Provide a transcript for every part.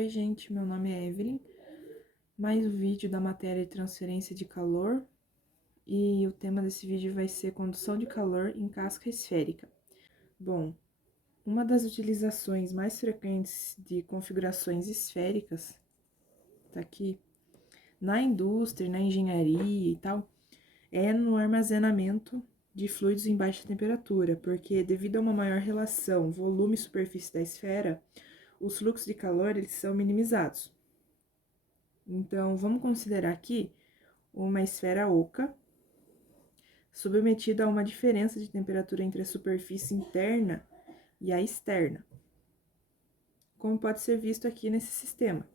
Oi, gente, meu nome é Evelyn. Mais um vídeo da matéria de transferência de calor. E o tema desse vídeo vai ser condução de calor em casca esférica. Bom, uma das utilizações mais frequentes de configurações esféricas, tá aqui, na indústria, na engenharia e tal, é no armazenamento de fluidos em baixa temperatura, porque devido a uma maior relação volume-superfície da esfera, os fluxos de calor eles são minimizados. Então, vamos considerar aqui uma esfera oca, submetida a uma diferença de temperatura entre a superfície interna e a externa, como pode ser visto aqui nesse sistema.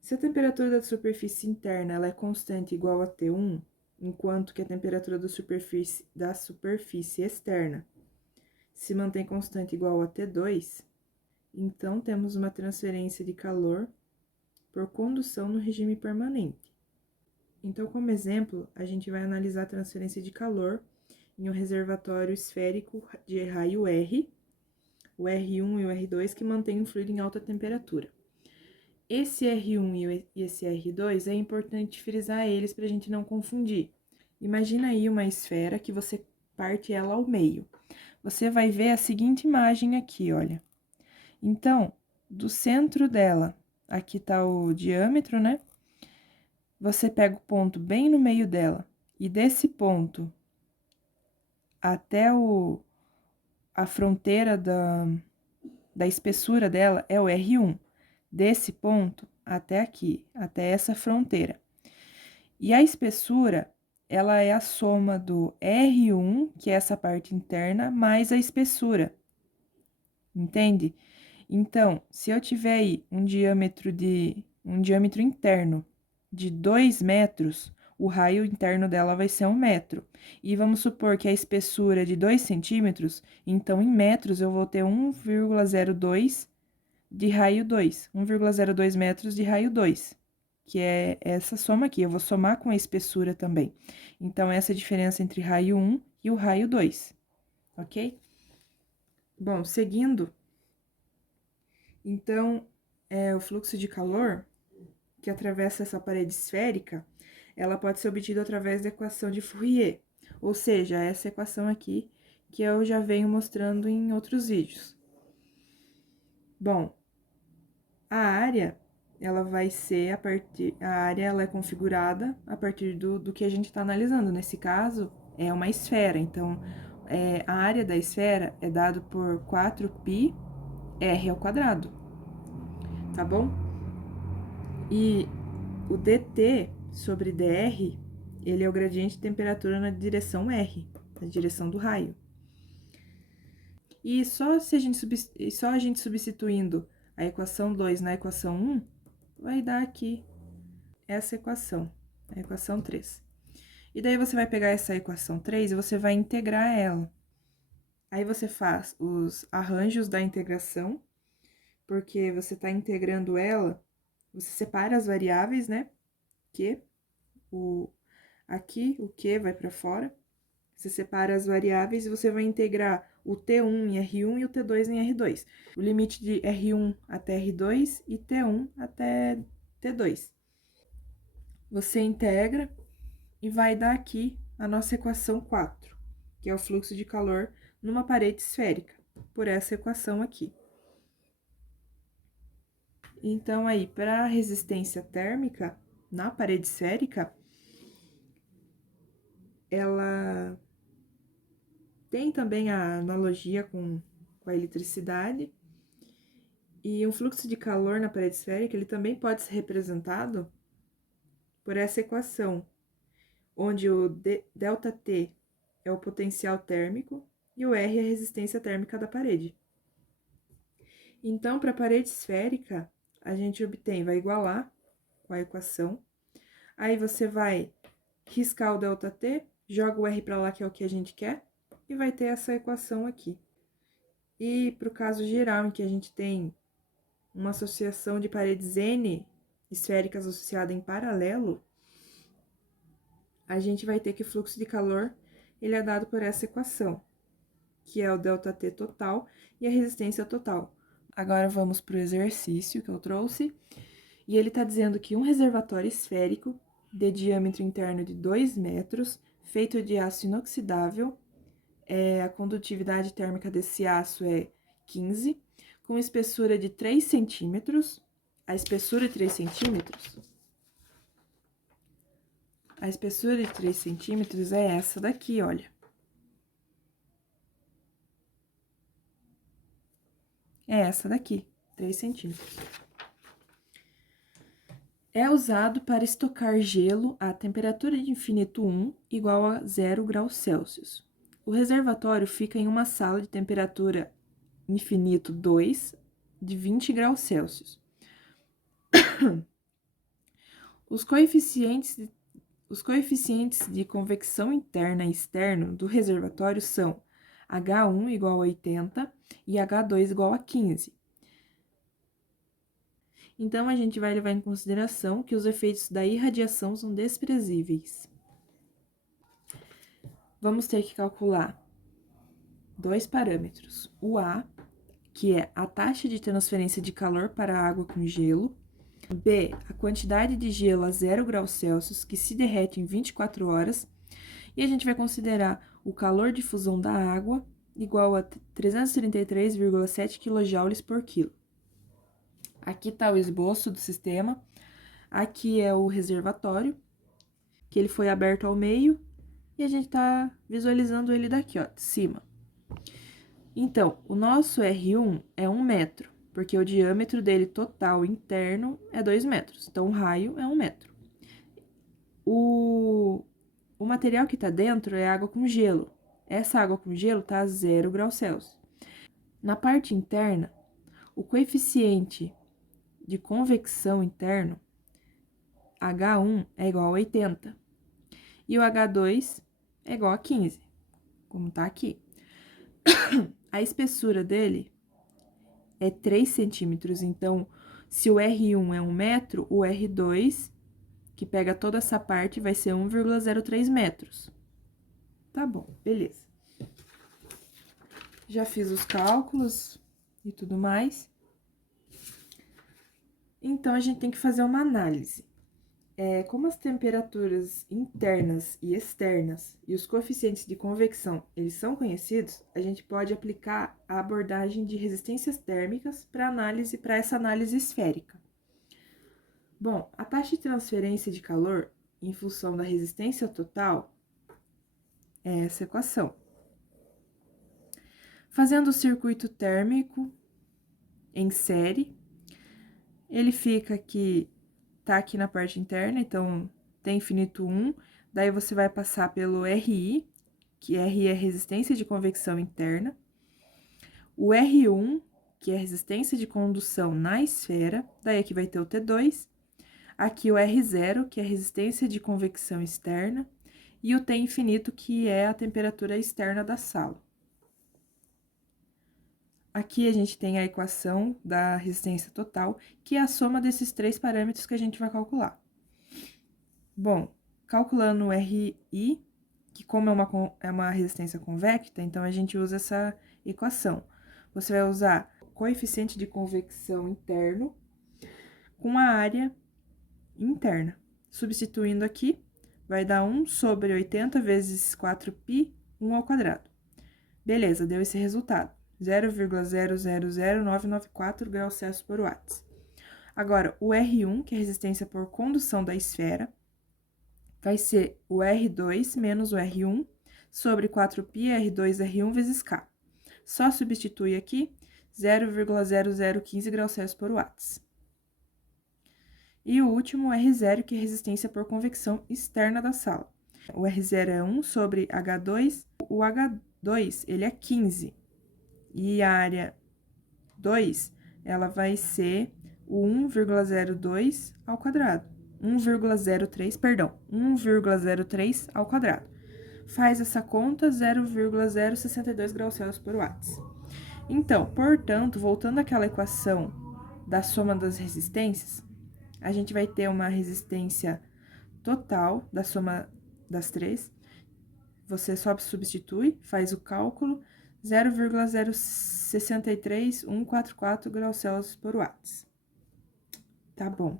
Se a temperatura da superfície interna ela é constante igual a T1, enquanto que a temperatura da superfície externa se mantém constante igual a T2, então temos uma transferência de calor por condução no regime permanente. Então, como exemplo, a gente vai analisar a transferência de calor em um reservatório esférico de raio R, o R1 e o R2, que mantém o fluido em alta temperatura. Esse R1 e esse R2 é importante frisar eles para a gente não confundir. Imagina aí uma esfera que você parte ela ao meio. Você vai ver a seguinte imagem aqui, olha. Então, do centro dela, aqui está o diâmetro, né? Você pega o ponto bem no meio dela, e desse ponto até a fronteira da espessura dela é o R1. Desse ponto até aqui, até essa fronteira. E a espessura, ela é a soma do R1, que é essa parte interna, mais a espessura. Entende? Então, se eu tiver aí um diâmetro interno de 2 metros, o raio interno dela vai ser 1 metro. E vamos supor que a espessura é de 2 centímetros, então em metros eu vou ter 1,02 de raio 2, 1,02 metros de raio 2, que é essa soma aqui. Eu vou somar com a espessura também. Então, essa é a diferença entre raio 1 e o raio 2, ok? Bom, seguindo. Então, o fluxo de calor que atravessa essa parede esférica, ela pode ser obtido através da equação de Fourier, ou seja, essa equação aqui que eu já venho mostrando em outros vídeos. Bom, a área, ela vai ser a área ela é configurada a partir do que a gente está analisando. Nesse caso, é uma esfera, então, a área da esfera é dado por 4πr², tá bom? E o dt sobre dr, ele é o gradiente de temperatura na direção R, na direção do raio. E só a gente substituindo a equação 2 na equação 1, vai dar aqui essa equação, a equação 3. E daí você vai pegar essa equação 3 e você vai integrar ela. Aí você faz os arranjos da integração, porque você está integrando ela, você separa as variáveis, né? Aqui o Q vai para fora. Você separa as variáveis e você vai integrar o T1 em R1 e o T2 em R2. O limite de R1 até R2 e T1 até T2. Você integra e vai dar aqui a nossa equação 4, que é o fluxo de calor numa parede esférica, por essa equação aqui. Então, aí, para a resistência térmica na parede esférica, ela tem também a analogia com a eletricidade. E um fluxo de calor na parede esférica, ele também pode ser representado por essa equação, onde o ΔT é o potencial térmico e o R é a resistência térmica da parede. Então, para a parede esférica, a gente vai igualar com a equação. Aí você vai riscar o ΔT, joga o R para lá, que é o que a gente quer, e vai ter essa equação aqui. E para o caso geral, em que a gente tem uma associação de paredes N esféricas associada em paralelo, a gente vai ter que o fluxo de calor ele é dado por essa equação, que é o ΔT total e a resistência total. Agora vamos para o exercício que eu trouxe. E ele está dizendo que um reservatório esférico de diâmetro interno de 2 metros, feito de aço inoxidável, a condutividade térmica desse aço é 15, com espessura de 3 centímetros. A espessura de 3 centímetros? A espessura de 3 centímetros é essa daqui, olha. É essa daqui, 3 centímetros. É usado para estocar gelo a temperatura de infinito 1 igual a 0 graus Celsius. O reservatório fica em uma sala de temperatura infinito 2 de 20 graus Celsius. Os coeficientes de convecção interna e externo do reservatório são H1 igual a 80 e H2 igual a 15. Então, a gente vai levar em consideração que os efeitos da irradiação são desprezíveis. Vamos ter que calcular dois parâmetros. O A, que é a taxa de transferência de calor para a água com gelo. B, a quantidade de gelo a 0 graus Celsius, que se derrete em 24 horas. E a gente vai considerar o calor de fusão da água, igual a 333,7 kJ por quilo. Aqui está o esboço do sistema. Aqui é o reservatório, que ele foi aberto ao meio, e a gente está visualizando ele daqui, ó, de cima. Então, o nosso R1 é 1 metro, porque o diâmetro dele total interno é 2 metros. Então, o raio é 1 metro. O material que está dentro é água com gelo. Essa água com gelo está a 0 graus Celsius. Na parte interna, o coeficiente de convecção interno, H1 é igual a 80. E o H2 é igual a 15, como tá aqui. A espessura dele é 3 centímetros, então, se o R1 é 1 metro, o R2, que pega toda essa parte, vai ser 1,03 metros. Tá bom, beleza. Já fiz os cálculos e tudo mais. Então, a gente tem que fazer uma análise. Como as temperaturas internas e externas e os coeficientes de convecção, eles são conhecidos, a gente pode aplicar a abordagem de resistências térmicas para essa análise esférica. Bom, a taxa de transferência de calor em função da resistência total é essa equação. Fazendo o circuito térmico em série, ele fica aqui, tá aqui na parte interna, então tem infinito 1, daí você vai passar pelo RI, que RI é resistência de convecção interna, o R1, que é resistência de condução na esfera, daí aqui vai ter o T2, aqui o R0, que é resistência de convecção externa, e o T infinito, que é a temperatura externa da sala. Aqui a gente tem a equação da resistência total, que é a soma desses três parâmetros que a gente vai calcular. Bom, calculando o RI, que como é uma resistência convecta, então a gente usa essa equação. Você vai usar o coeficiente de convecção interno com a área interna. Substituindo aqui, vai dar 1 sobre 80 vezes 4π, 1 ao quadrado. Beleza, deu esse resultado. 0,000994 graus Celsius por watts. Agora, o R1, que é a resistência por condução da esfera, vai ser o R2 menos o R1 sobre 4π R2 R1 vezes K. Só substitui aqui 0,0015 graus Celsius por watts. E o último, o R0, que é a resistência por convecção externa da sala. O R0 é 1 sobre H2, o H2, ele é 15. E a área 2, ela vai ser o 1,02 ao quadrado. 1,03 ao quadrado. Faz essa conta, 0,062 graus Celsius por watts. Então, portanto, voltando àquela equação da soma das resistências, a gente vai ter uma resistência total da soma das três. Você só substitui, faz o cálculo, 0,063144 graus Celsius por watts. Tá bom.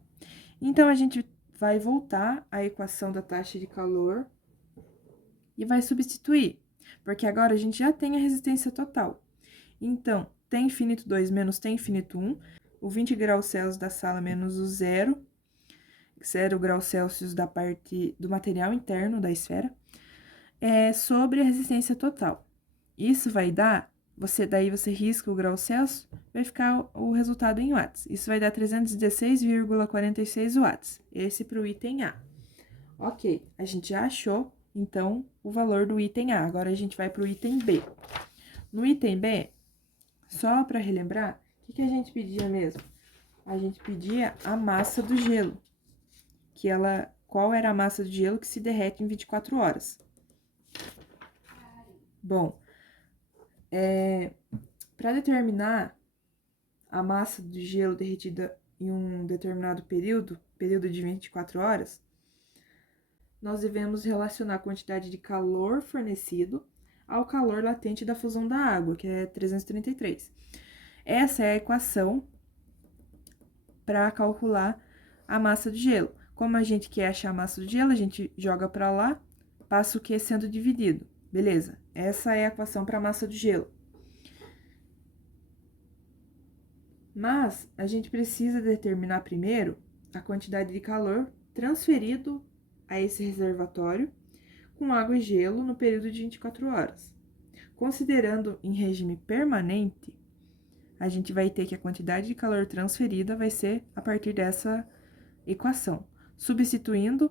Então, a gente vai voltar à equação da taxa de calor e vai substituir, porque agora a gente já tem a resistência total. Então, T infinito 2 menos T infinito 1, o 20 graus Celsius da sala menos o 0 graus Celsius da parte do material interno da esfera, sobre a resistência total. Isso vai dar, daí você risca o grau Celsius, vai ficar o resultado em watts. Isso vai dar 316,46 watts. Esse para o item A. Ok, a gente já achou, então, o valor do item A. Agora, a gente vai para o item B. No item B, só para relembrar, o que a gente pedia mesmo? A gente pedia a massa do gelo. Qual era a massa do gelo que se derrete em 24 horas? Bom, para determinar a massa do gelo derretida em um determinado período de 24 horas, nós devemos relacionar a quantidade de calor fornecido ao calor latente da fusão da água, que é 333. Essa é a equação para calcular a massa do gelo. Como a gente quer achar a massa do gelo, a gente joga para lá, passa o Q sendo dividido. Beleza, essa é a equação para a massa do gelo. Mas a gente precisa determinar primeiro a quantidade de calor transferido a esse reservatório com água e gelo no período de 24 horas. Considerando em regime permanente, a gente vai ter que a quantidade de calor transferida vai ser a partir dessa equação. Substituindo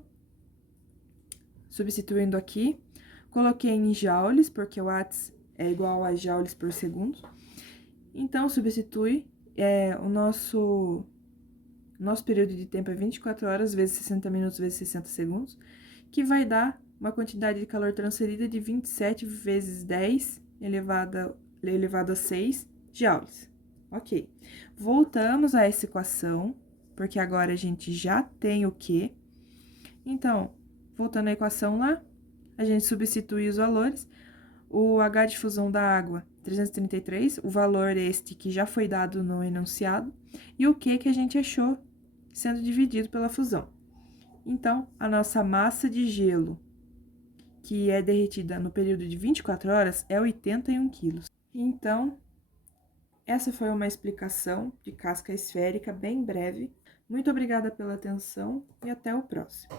aqui, coloquei em joules, porque o watts é igual a joules por segundo. Então, substitui, o nosso período de tempo é 24 horas vezes 60 minutos vezes 60 segundos, que vai dar uma quantidade de calor transferida de 27 vezes 10 elevado a 6 joules. Ok. Voltamos a essa equação, porque agora a gente já tem o Q. Então, voltando à equação lá, a gente substitui os valores. O H de fusão da água, 333, o valor este que já foi dado no enunciado, e o Q que a gente achou sendo dividido pela fusão. Então, a nossa massa de gelo, que é derretida no período de 24 horas, é 81 quilos. Então, essa foi uma explicação de casca esférica bem breve. Muito obrigada pela atenção e até o próximo.